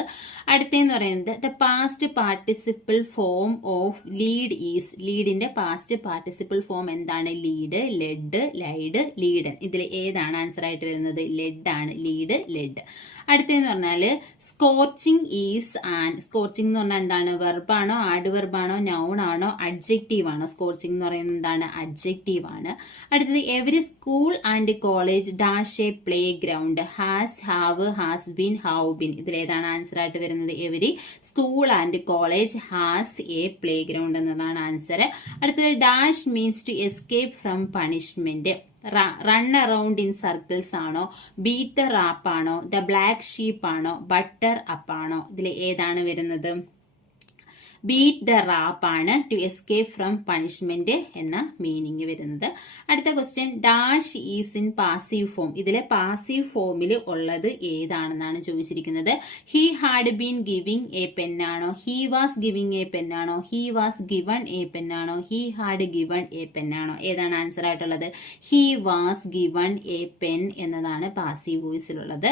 അടുത്തെന്ന് പറയുന്നത് the past participle form of lead is. ലീഡിന്റെ പാസ്റ്റ് പാർട്ടിസിപ്പിൾ ഫോം എന്താണ്? Lead, led, laid, leaden. ഇതിൽ ഏതാണ് ആൻസർ ആയിട്ട് വരുന്നത്? ലെഡ് ആണ്. Lead, led. അടുത്തെന്ന് പറഞ്ഞാൽ സ്കോർച്ചിങ് ഈസ് ആൻ. സ്കോർച്ചിങ് എന്ന് പറഞ്ഞാൽ എന്താണ്? വെർബാണോ, ആഡ്വെർബാണോ, നൗൺ ആണോ, അഡ്ജക്റ്റീവ് ആണോ? സ്കോർച്ചിങ് എന്ന് പറയുന്നത് എന്താണ്? അഡ്ജക്റ്റീവ് ആണ്. അടുത്തത് every school and college dash a playground. Has, have, has been, how been. ഇതിലേതാണ് ആൻസർ ആയിട്ട് വരുന്നത്? Every school and college has a playground എന്നതാണ് ആൻസർ. അടുത്തത് dash means to escape from punishment. Run around in circles ആണോ, beat the rap ആണോ, the black sheep ആണോ, butter up ആണോ? ഇതിൽ ഏതാണ് വരുന്നത്? ബീറ്റ് ദ റാപ്പ് ആണ് ടു എസ്കേപ്പ് ഫ്രം പണിഷ്മെന്റ് എന്ന മീനിങ് വരുന്നത്. അടുത്ത question dash is in passive form. ഇതിലെ പാസീവ് ഫോമിൽ ഉള്ളത് ഏതാണെന്നാണ് ചോദിച്ചിരിക്കുന്നത്. He had been giving a pen ആണോ, he was giving a pen ആണോ, he was given a pen ആണോ, he had given a pen ആണോ? ഏതാണ് ആൻസർ ആയിട്ടുള്ളത്? He was given a pen എന്നതാണ് പാസീവ് വോയിസിലുള്ളത്.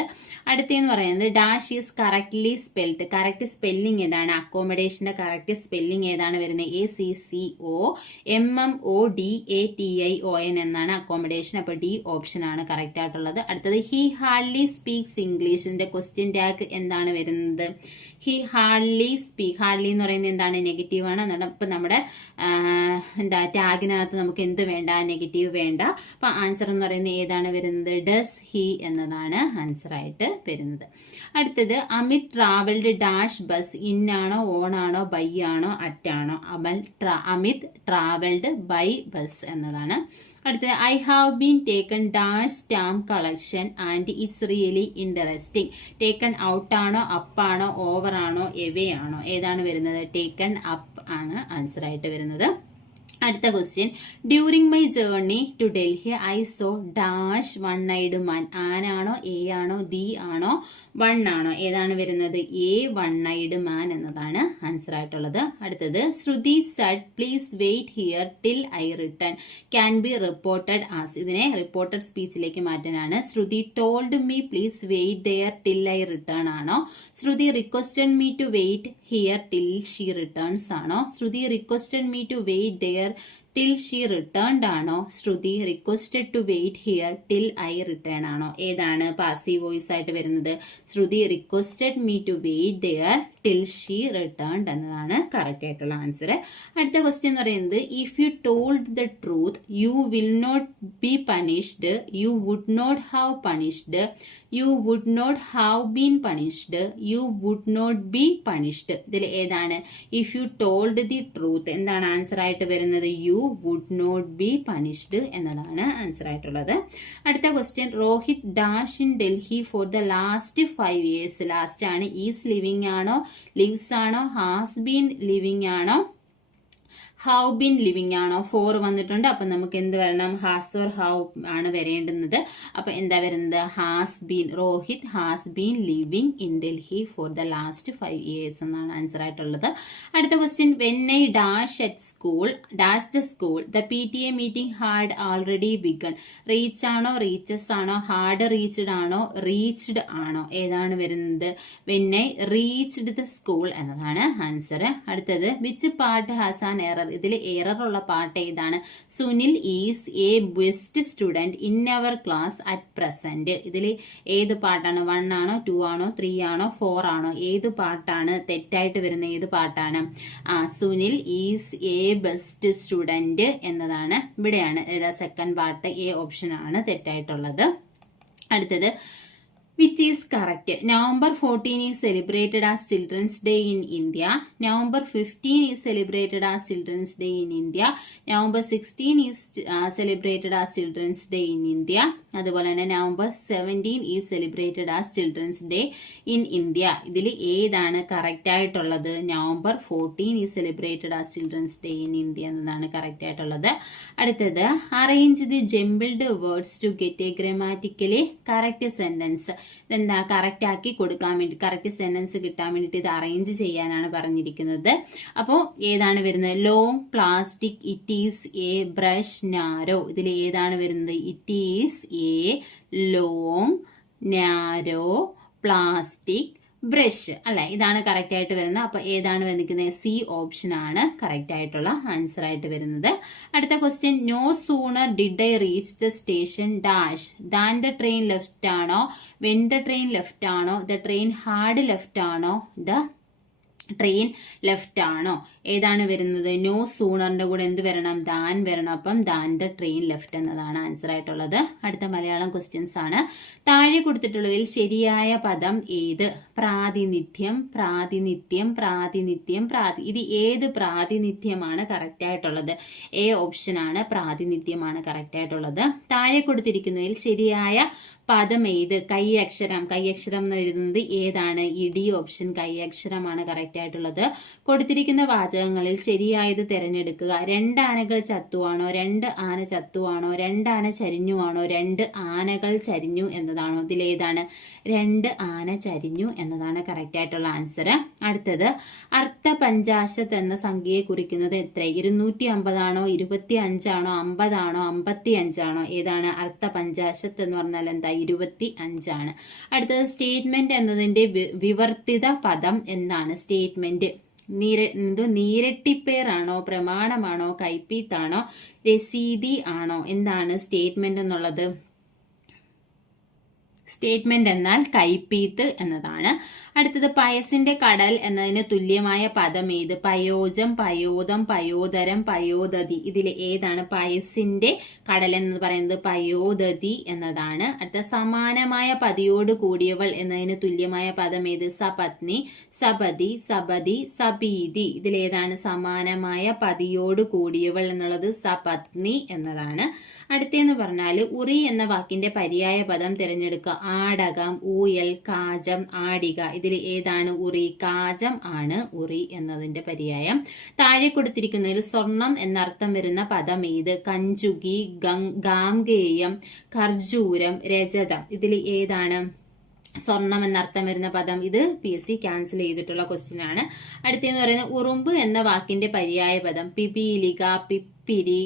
അടുത്തെന്ന് പറയുന്നത് dash is correctly spelled. Correct spelling ഏതാണ്? അക്കോമഡേഷന്റെ കറക്റ്റ് സ്പെല്ലിംഗ് ഏതാണ് വരുന്നത്? ACCOMMODATION എന്നാണ് അക്കോമഡേഷൻ. അപ്പോൾ ഡി ഓപ്ഷൻ ആണ് കറക്റ്റ് ആയിട്ടുള്ളത്. അടുത്തത് ഹി ഹാർഡ്ലി സ്പീക്സ് ഇംഗ്ലീഷ്. ഇതിന്റെ ക്വസ്റ്റ്യൻ ടാഗ് എന്താണ് വരുന്നത്? He hardly speak. ഹാർഡ്ലി എന്ന് പറയുന്നത് എന്താണ്? നെഗറ്റീവ് ആണ്. ഇപ്പം നമ്മുടെ ടാഗിനകത്ത് നമുക്ക് എന്ത് വേണ്ട? നെഗറ്റീവ് വേണ്ട. അപ്പം ആൻസർ എന്ന് പറയുന്നത് ഏതാണ് വരുന്നത്? ഡസ് ഹി എന്നതാണ് ആൻസർ ആയിട്ട് വരുന്നത്. അടുത്തത് Amit travelled dash bus. In ആണോ, ഓൺ ആണോ, ബൈ ആണോ, അറ്റ് ആണോ? അമിത് ട്രാവൽഡ് ബൈ ബസ് എന്നതാണ്. അടുത്തത് I have been taken dash stamp collection and it's really interesting. Taken out ആണോ, അപ്പ് ആണോ, ഓവർ ആണോ, എവേ ആണോ? ഏതാണ് വരുന്നത്? ടേക്കൺ അപ്പ് ആണ് ആൻസർ ആയിട്ട് വരുന്നത്. അടുത്ത question during my journey to Delhi I saw dash one eyed man. ആനാണോ, എ ആണോ, ദി ആണോ, വൺ ആണോ? ഏതാണ് വരുന്നത്? എ വൺ ഐഡ് മാൻ എന്നതാണ് ആൻസർ ആയിട്ടുള്ളത്. അടുത്തത് Shruti said please wait here till I return can be reported as. ഇതിനെ റിപ്പോർട്ടഡ് സ്പീച്ചിലേക്ക് മാറ്റാനാണ്. Shruti told me please wait there till I return ആണോ? Shruti requested me to wait here till she returns ആണോ? Shruti requested me to wait there till she returned ആണോ? ശ്രുതി requested to wait here till I return ആണോ? ഏതാണ് passive voice ആയിട്ട് വരുന്നത്? Shruti requested me to wait there till she returned എന്നതാണ് correct ആയിട്ടുള്ള answer. അടുത്ത question എന്ന് പറയുന്നത് if you told the truth you will not be punished, you would not have punished, you would not have been punished, you would not be punished. ഇതിൽ ഏതാണ്? If you told the truth എന്താണ് answer ആയിട്ട് വരുന്നത്? You would not be punished എന്നതാണ് answer ആയിട്ടുള്ളത്. അടുത്ത question, Rohit dash in Delhi for the last 5 years. Last ആണ്. Is living ആണോ, ലിവ്സ് ആണോ, ഹാസ് ബീൻ ലിവിങ് ആണോ, ഹൗ ബീൻ ലിവിങ് ആണോ? 4 വന്നിട്ടുണ്ട്. അപ്പം നമുക്ക് എന്ത് വരണം? ഹാസ് ഓർ ഹൗ ആണ് വരേണ്ടുന്നത്. അപ്പം എന്താ വരുന്നത്? Has been. Rohit has been living in Delhi for the last 5 years എന്നാണ് ആൻസർ ആയിട്ടുള്ളത്. അടുത്ത question, when I dash at school dash the school the PTA meeting had already begun. Reach ആണോ, റീച്ചസ് ആണോ, hard reached ആണോ, റീച്ച്ഡ് ആണോ? ഏതാണ് വരുന്നത്? When I reached the school എന്നതാണ് ആൻസർ. അടുത്തത്, which part has an error. ഇതിൽ error ഉള്ള പാർട്ട് ഏതാണ്? Sunil is A best student in our class at present. ഇതിൽ ഏത് പാർട്ടാണ്? 1 ആണോ, 2 ആണോ, 3 ആണോ, 4 ആണോ? ഏത് പാർട്ടാണ് തെറ്റായിട്ട് വരുന്ന? ഏത് പാർട്ടാണ്? Sunil is A best student എന്നതാണ്. ഇവിടെയാണ് സെക്കൻഡ് പാർട്ട്, എ ഓപ്ഷൻ ആണ് തെറ്റായിട്ടുള്ളത്. അടുത്തത്, which is correct. November 14 is celebrated as Children's Day in India. November 15 is celebrated as Children's Day in India. November 16 is celebrated as Children's Day in India. അതുപോലെ തന്നെ November 17 is celebrated as Children's Day in India. ഇതിൽ ഏതാണ് correct ആയിട്ടുള്ളത്? November 14 is celebrated as Children's Day in India എന്നതാണ് correct ആയിട്ടുള്ളത്. അടുത്തത്, arrange the jumbled words to get a grammatically correct sentence. ഇതെന്താ? Correct ആക്കി കൊടുക്കാൻ വേണ്ടി, കറക്റ്റ് സെന്റൻസ് കിട്ടാൻ വേണ്ടിയിട്ട് ഇത് അറേഞ്ച് ചെയ്യാനാണ് പറഞ്ഞിരിക്കുന്നത്. അപ്പോൾ ഏതാണ് വരുന്നത്? Long plastic it is a brush narrow. ഇതിൽ ഏതാണ് വരുന്നത്? It is a long narrow plastic brush അല്ലെ? ഇതാണ് കറക്റ്റ് ആയിട്ട് വരുന്നത്. അപ്പൊ ഏതാണ് വന്നിരിക്കുന്നത്? സി ഓപ്ഷൻ ആണ് കറക്റ്റ് ആയിട്ടുള്ള ആൻസർ ആയിട്ട് വരുന്നത്. അടുത്ത question, no sooner did I reach the station dash than the train left ആണോ, വെൻ ദ ട്രെയിൻ ലെഫ്റ്റ് ആണോ, ദ ട്രെയിൻ ഹാർഡ് ലെഫ്റ്റ് ആണോ, ദ ട്രെയിൻ ലെഫ്റ്റ് ആണോ? ഏതാണ് വരുന്നത്? നോ സൂണറിന്റെ കൂടെ എന്ത് വരണം? ദാൻ വരണം. അപ്പം ദാൻ ദ ട്രെയിൻ ലെഫ്റ്റ് എന്നതാണ് ആൻസർ ആയിട്ടുള്ളത്. അടുത്ത മലയാളം ക്വസ്റ്റ്യൻസ് ആണ്. താഴെ കൊടുത്തിട്ടുള്ളതിൽ ശരിയായ പദം ഏത്? പ്രാതിനിധ്യം, പ്രാതിനിധ്യം, പ്രാതിനിധ്യം, ഇത് ഏത് പ്രാതിനിധ്യമാണ് കറക്റ്റ് ആയിട്ടുള്ളത്? എ ഓപ്ഷൻ ആണ്, പ്രാതിനിധ്യമാണ് കറക്റ്റ് ആയിട്ടുള്ളത്. താഴെ കൊടുത്തിരിക്കുന്നതിൽ ശരിയായ പദം ഏത്? കൈ അക്ഷരം. കൈ അക്ഷരം എന്ന് എഴുതുന്നത് ഏതാണ്? ഇഡി ഓപ്ഷൻ കൈ അക്ഷരമാണ് കറക്റ്റ് ആയിട്ടുള്ളത്. കൊടുത്തിരിക്കുന്ന വാചകങ്ങളിൽ ശരിയായത് തിരഞ്ഞെടുക്കുക. 2 ആനകൾ ചത്തുവാണോ, 2 ആന ചത്തുവാണോ, 2 ആന ചരിഞ്ഞുവാണോ, 2 ആനകൾ ചരിഞ്ഞു എന്നതാണോ? ഇതിലേതാണ്? 2 ആന ചരിഞ്ഞു എന്നതാണ് കറക്റ്റ് ആയിട്ടുള്ള ആൻസർ. അടുത്തത്, അർത്ഥപഞ്ചാശത്ത് എന്ന സംഖ്യയെ കുറിക്കുന്നത് എത്ര? 250 ആണോ, 25 ആണോ, 50 ആണോ, 55 ആണോ? ഏതാണ്? അർത്ഥപഞ്ചാശത്ത് എന്ന് പറഞ്ഞാൽ എന്താ? 25 ആണ്. അടുത്തത്, സ്റ്റേറ്റ്മെന്റ് എന്നതിന്റെ വിവർത്തിത പദം എന്താണ്? സ്റ്റേറ്റ്മെന്റ് നീരട്ടിപ്പേറാണോ, പ്രമാണമാണോ, കൈപ്പീത്താണോ, രസീതി ആണോ? എന്താണ് സ്റ്റേറ്റ്മെന്റ് എന്നുള്ളത്? സ്റ്റേറ്റ്മെന്റ് എന്നാൽ കൈപ്പീത്ത് എന്നതാണ്. അടുത്തത്, പയസിന്റെ കടൽ എന്നതിന് തുല്യമായ പദം ഏത്? പയോജം, പയോദം, പയോദരം, പയോദതി. ഇതിൽ ഏതാണ്? പയസിന്റെ കടൽ എന്ന് പറയുന്നത് പയോദതി എന്നതാണ്. അടുത്ത, സമാനമായ പതിയോട് കൂടിയവൾ എന്നതിന് തുല്യമായ പദം ഏത്? സപത്നി, സപതി, സപതി, സപീതി. ഇതിലേതാണ്? സമാനമായ പതിയോട് കൂടിയവൾ എന്നുള്ളത് സപത്നി എന്നതാണ്. അടുത്തെന്ന് പറഞ്ഞാൽ ഉറി എന്ന വാക്കിന്റെ പര്യായ പദം തിരഞ്ഞെടുക്കുക. ആടകം, ഊയൽ, കാജം, ആടിക. ഇതിൽ ഏതാണ്? ഉറി. കാജം ആണ് ഉറി എന്നതിന്റെ പര്യായം. താഴെ കൊടുത്തിരിക്കുന്നതിൽ സ്വർണം എന്നർത്ഥം വരുന്ന പദം ഏത്? കഞ്ചുകി, ഗാംഗേയം, ഖർജൂരം, രജതം. ഇതിൽ ഏതാണ് സ്വർണം എന്നർത്ഥം വരുന്ന പദം? ഇത് PSC ക്യാൻസൽ ചെയ്തിട്ടുള്ള ക്വസ്റ്റ്യൻ ആണ്. അടുത്തെന്ന് പറയുന്നത് ഉറുമ്പ് എന്ന വാക്കിന്റെ പര്യായ പദം പിപീലിക, പിപ്പിരി,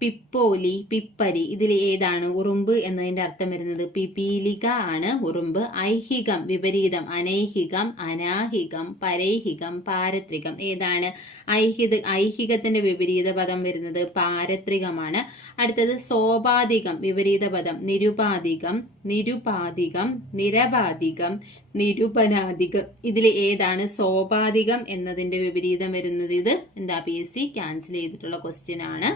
പിപ്പോലി, പിപ്പരി. ഇതിൽ ഏതാണ് ഉറുമ്പ് എന്നതിന്റെ അർത്ഥം വരുന്നത്? പിപീലിക ആണ് ഉറുമ്പ്. ഐഹികം വിപരീതം അനൈഹികം, അനാഹികം, പരൈഹികം, പാരത്രികം. ഏതാണ്? ഐഹികത്തിന്റെ വിപരീത പദം വരുന്നത് പാരത്രികമാണ്. അടുത്തത്, സോപാധികം വിപരീത പദം നിരുപാധികം, നിരുപാധികം, നിരപാധികം, നിരുപനാധികം. ഇതിൽ ഏതാണ് സോപാധികം എന്നതിന്റെ വിപരീതം വരുന്നത്? ഇത് എന്താ? PSC ക്യാൻസൽ ചെയ്തിട്ടുള്ള ക്വസ്റ്റ്യൻ ആണ്.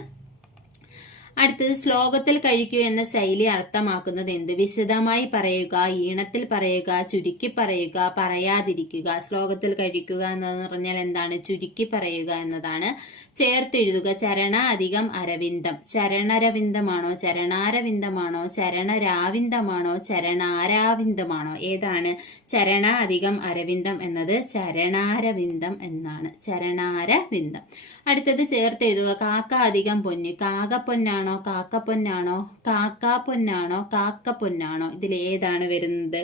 അടുത്തത് ശ്ലോകത്തിൽ കഴിക്കൂ എന്ന ശൈലി അർത്ഥമാക്കുന്നത് എന്ത്? വിശദമായി പറയുക, ഈണത്തിൽ പറയുക, ചുരുക്കി പറയുക, പറയാതിരിക്കുക. ശ്ലോകത്തിൽ കഴിക്കുക എന്ന് പറഞ്ഞാൽ എന്താണ്? ചുരുക്കി പറയുക എന്നതാണ്. ചേർത്തെഴുതുക. ചരണ അധികം അരവിന്ദം. ചരണരവിന്ദമാണോ, ചരണാരവിന്ദമാണോ, ചരണരാവിന്ദമാണോ, ചരണാരാവിന്ദമാണോ? ഏതാണ്? ചരണ അധികം അരവിന്ദം എന്നത് ചരണാരവിന്ദം എന്നാണ്. ചരണാരവിന്ദം. അടുത്തത് ചേർത്തെഴുതുക. കാക്ക അധികം പൊന്ന്. കാകപ്പൊന്നാണോ, കാക്കപ്പൊന്നാണോ, കാക്കാപ്പൊന്നാണോ, കാക്കപ്പൊന്നാണോ? ഇതിൽ ഏതാണ് വരുന്നത്?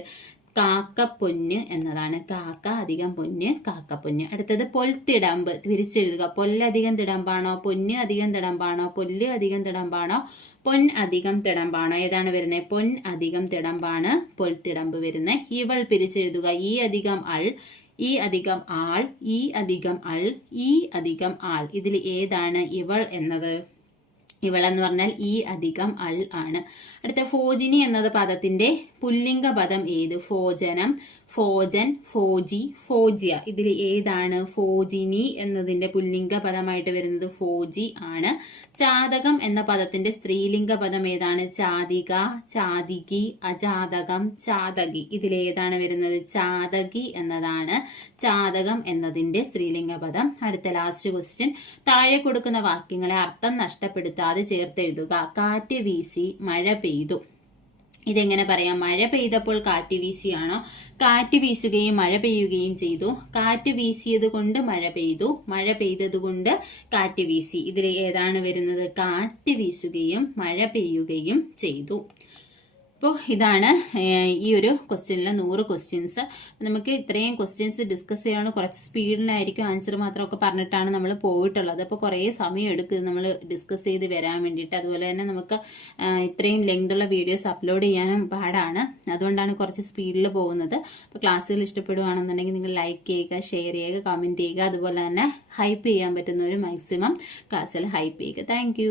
കാക്കപ്പൊന്ന് എന്നതാണ്. കാക്ക അധികം പൊന്ന്, കാക്കപ്പൊന്ന്. അടുത്തത് പൊൽത്തിടമ്പ്. തിരിച്ചെഴുതുക. പൊല്ലധികം തിടമ്പാണോ, പൊന്ന് അധികം തിടമ്പാണോ, പൊല്ല് അധികം തിടമ്പാണോ, പൊൻ അധികം തിടമ്പാണോ? ഏതാണ് വരുന്നത്? പൊൻ അധികം തിടമ്പാണ് പൊൽത്തിടമ്പ് വരുന്നത്. ഇവൾ പിരിച്ചെഴുതുക. ഈ അധികം അൾ, ഈ അധികം ആൾ, ഈ അധികം അൾ, ഈ അധികം ആൾ. ഇതിൽ ഏതാണ് ഇവൾ എന്നത്? ഇവൾ എന്ന് പറഞ്ഞാൽ ഈ അധികം അൾ ആണ്. അടുത്ത ഫോജിനി എന്നത് പദത്തിന്റെ പുല്ലിംഗ പദം ഏത്? ഫോജനം, ഫോജൻ, ഫോജി, ഫോജിയ. ഇതിൽ ഏതാണ്? ഫോജിനി എന്നതിന്റെ പുല്ലിംഗ പദമായിട്ട് വരുന്നത് ഫോജി ആണ്. ചാതകം എന്ന പദത്തിന്റെ സ്ത്രീലിംഗ പദം ഏതാണ്? ചാതിക, ചാതികി, അജാതകം, ചാതകി. ഇതിൽ ഏതാണ് വരുന്നത്? ചാതകി എന്നതാണ് ചാതകം എന്നതിന്റെ സ്ത്രീലിംഗ പദം. അടുത്ത ലാസ്റ്റ് ക്വസ്റ്റ്യൻ. താഴെ കൊടുക്കുന്ന വാക്യങ്ങളെ അർത്ഥം നഷ്ടപ്പെടുത്താതെ ചേർത്തെഴുതുക. കാറ്റ് വീശി, മഴ പെയ്തു. ഇതെങ്ങനെ പറയാം? മഴ പെയ്തപ്പോൾ കാറ്റ് വീശിയാണോ? കാറ്റ് വീശുകയും മഴ പെയ്യുകയും ചെയ്തു. കാറ്റ് വീശിയത് കൊണ്ട് മഴ പെയ്തു, മഴ പെയ്തത് കൊണ്ട് കാറ്റ് വീശി. ഇതിൽ ഏതാണ് വരുന്നത്? കാറ്റ് വീശുകയും മഴ പെയ്യുകയും ചെയ്തു. അപ്പോൾ ഇതാണ് ഈ ഒരു ക്വസ്റ്റ്യനിലെ 100 ക്വസ്റ്റ്യൻസ്. നമുക്ക് ഇത്രയും ക്വസ്റ്റ്യൻസ് ഡിസ്കസ് ചെയ്യാൻ കുറച്ച് സ്പീഡിലായിരിക്കും ആൻസർ മാത്രമൊക്കെ പറഞ്ഞിട്ടാണ് നമ്മൾ പോയിട്ടുള്ളത്. അപ്പോൾ കുറേ സമയം എടുക്കും നമ്മൾ ഡിസ്കസ് ചെയ്ത് വരാൻ വേണ്ടിയിട്ട്. അതുപോലെ തന്നെ നമുക്ക് ഇത്രയും ലെങ്തുള്ള വീഡിയോസ് അപ്ലോഡ് ചെയ്യാനും പാടാണ്. അതുകൊണ്ടാണ് കുറച്ച് സ്പീഡിൽ പോകുന്നത്. അപ്പോൾ ക്ലാസ്സുകൾ ഇഷ്ടപ്പെടുകയാണെന്നുണ്ടെങ്കിൽ നിങ്ങൾ ലൈക്ക് ചെയ്യുക, ഷെയർ ചെയ്യുക, കമൻറ്റ് ചെയ്യുക. അതുപോലെ തന്നെ ഹൈപ്പ് ചെയ്യാൻ പറ്റുന്നവർ മാക്സിമം ക്ലാസ്സിൽ ഹൈപ്പ് ചെയ്യുക. താങ്ക്